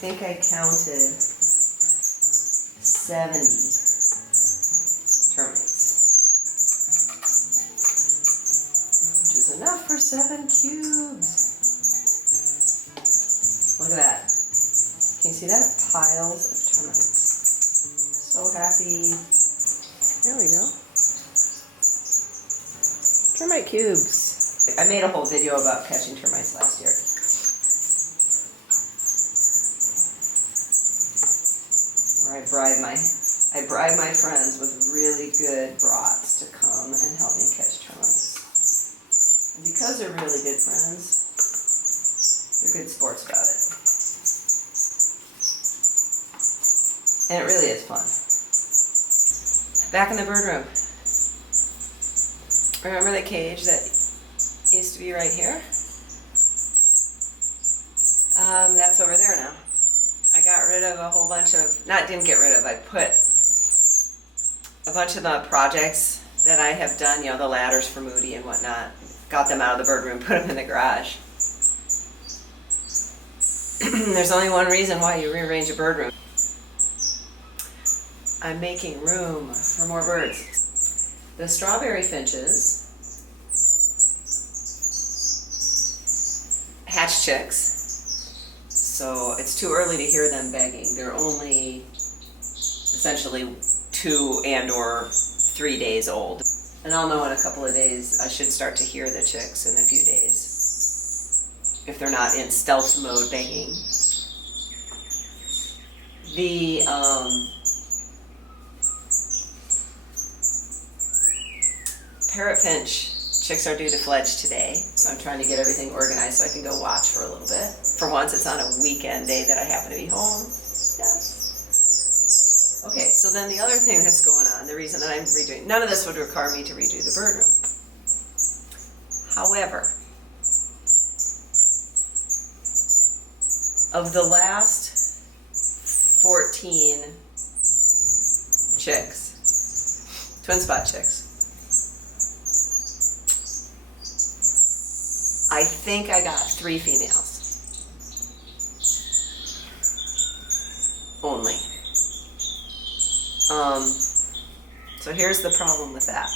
think I counted 70 termites, which is enough for 7 cubes. Look at that. Can you see that? Piles of termites. So happy. There we go. Termite cubes. I made a whole video about catching termites last year. Where I bribe my friends with really good brats to come and help me catch termites. And because they're really good friends, they're good sports about it. And it really is fun. Back in the bird room. Remember the cage that used to be right here? That's over there now. I got rid of a whole bunch of, didn't get rid of, I put a bunch of the projects that I have done, the ladders for Moody and whatnot, got them out of the bird room, put them in the garage. There's only one reason why you rearrange a bird room. I'm making room for more birds. The strawberry finches hatch chicks. So it's too early to hear them begging. They're only essentially 2 and or 3 days old. And I'll know in a couple of days. I should start to hear the chicks in a few days, if they're not in stealth mode begging. The parrotfinch chicks are due to fledge today, so I'm trying to get everything organized so I can go watch for a little bit. For once, it's on a weekend day that I happen to be home. Yes. Okay, so then the other thing that's going on, the reason that I'm redoing, none of this would require me to redo the bird room. However, of the last 14 chicks, twin spot chicks, I think I got 3 females. Only. So here's the problem with that.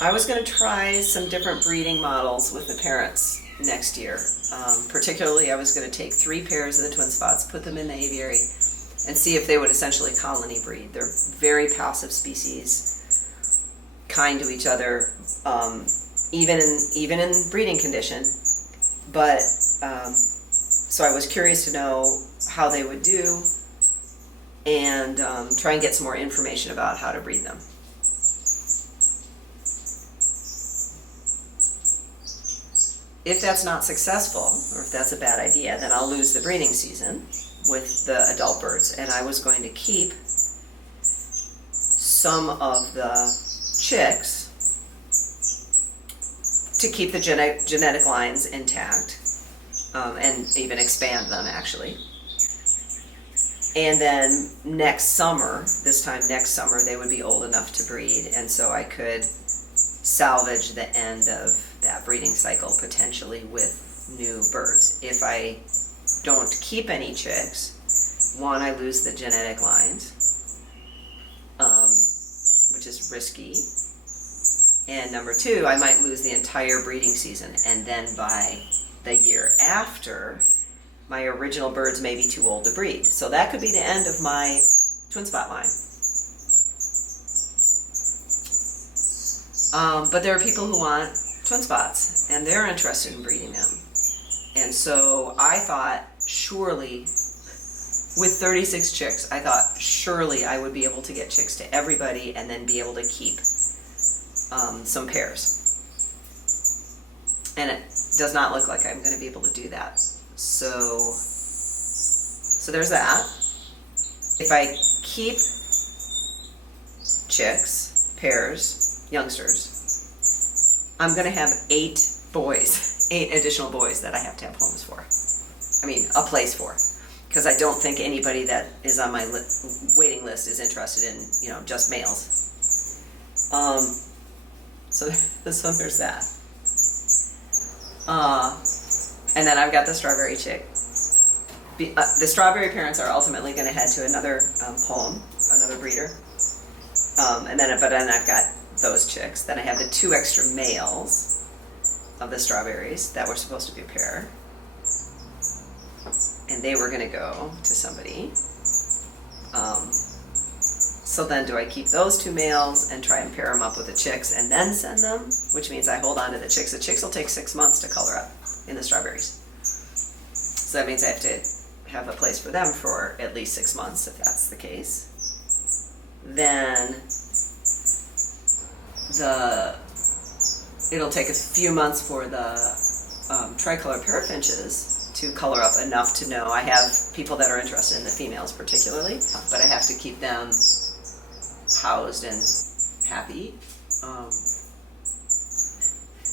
I was going to try some different breeding models with the parents next year. Particularly, I was going to take 3 pairs of the twin spots, put them in the aviary, and see if they would essentially colony breed. They're very passive species, kind to each other, even in breeding condition. But so I was curious to know how they would do, and try and get some more information about how to breed them. If that's not successful, or if that's a bad idea, then I'll lose the breeding season with the adult birds, and I was going to keep some of the chicks to keep the genetic lines intact, and even expand them actually. And then this time next summer, they would be old enough to breed, and so I could salvage the end of that breeding cycle potentially with new birds. If I don't keep any chicks, 1, I lose the genetic lines, which is risky, and number 2, I might lose the entire breeding season, and then by the year after, my original birds may be too old to breed. So that could be the end of my twin spot line. But there are people who want twin spots, and they're interested in breeding them. And so I thought, surely, with 36 chicks, I thought surely I would be able to get chicks to everybody and then be able to keep some pairs. And it does not look like I'm going to be able to do that. So there's that. If I keep chicks, pairs, youngsters, I'm going to have 8 boys, 8 additional boys that I have to have homes for. I mean, a place for. Because I don't think anybody that is on my waiting list is interested in, just males. So there's that. And then I've got the strawberry chick. The strawberry parents are ultimately going to head to another home, another breeder. But then I've got those chicks. Then I have the 2 extra males of the strawberries that were supposed to be a pair. And they were going to go to somebody. So then do I keep those 2 males and try and pair them up with the chicks and then send them? Which means I hold on to the chicks. The chicks will take 6 months to color up in the strawberries. So that means I have to have a place for them for at least 6 months, if that's the case. Then it'll take a few months for the tricolor parafinches to color up enough to know. I have people that are interested in the females particularly, but I have to keep them housed and happy.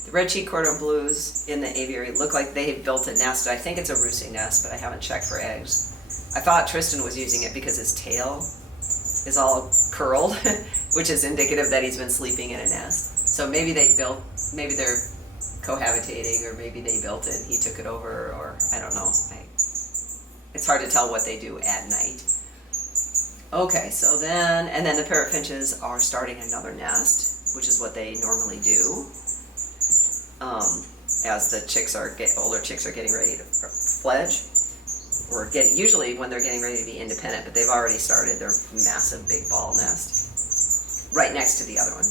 The red cheek cordon blues in the aviary look like they have built a nest. I think it's a roosting nest, but I haven't checked for eggs. I thought Tristan was using it because his tail is all curled, which is indicative that he's been sleeping in a nest. So maybe they're cohabitating, or maybe they built it and he took it over, or I don't know. It's hard to tell what they do at night. Okay, so then the parrot finches are starting another nest, which is what they normally do. As the chicks older chicks are getting ready to fledge, or usually when they're getting ready to be independent, but they've already started their massive big ball nest right next to the other one.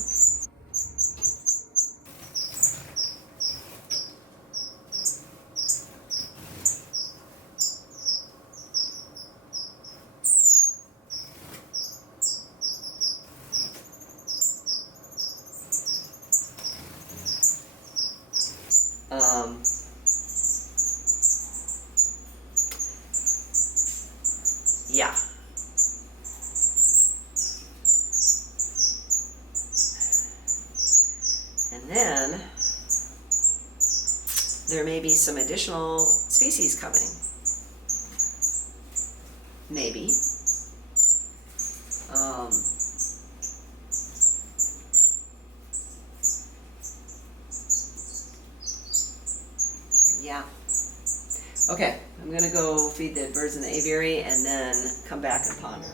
Yeah. And then there may be some additional species coming. Maybe. Yeah. Okay, I'm going to go feed the birds in the aviary and then come back and ponder.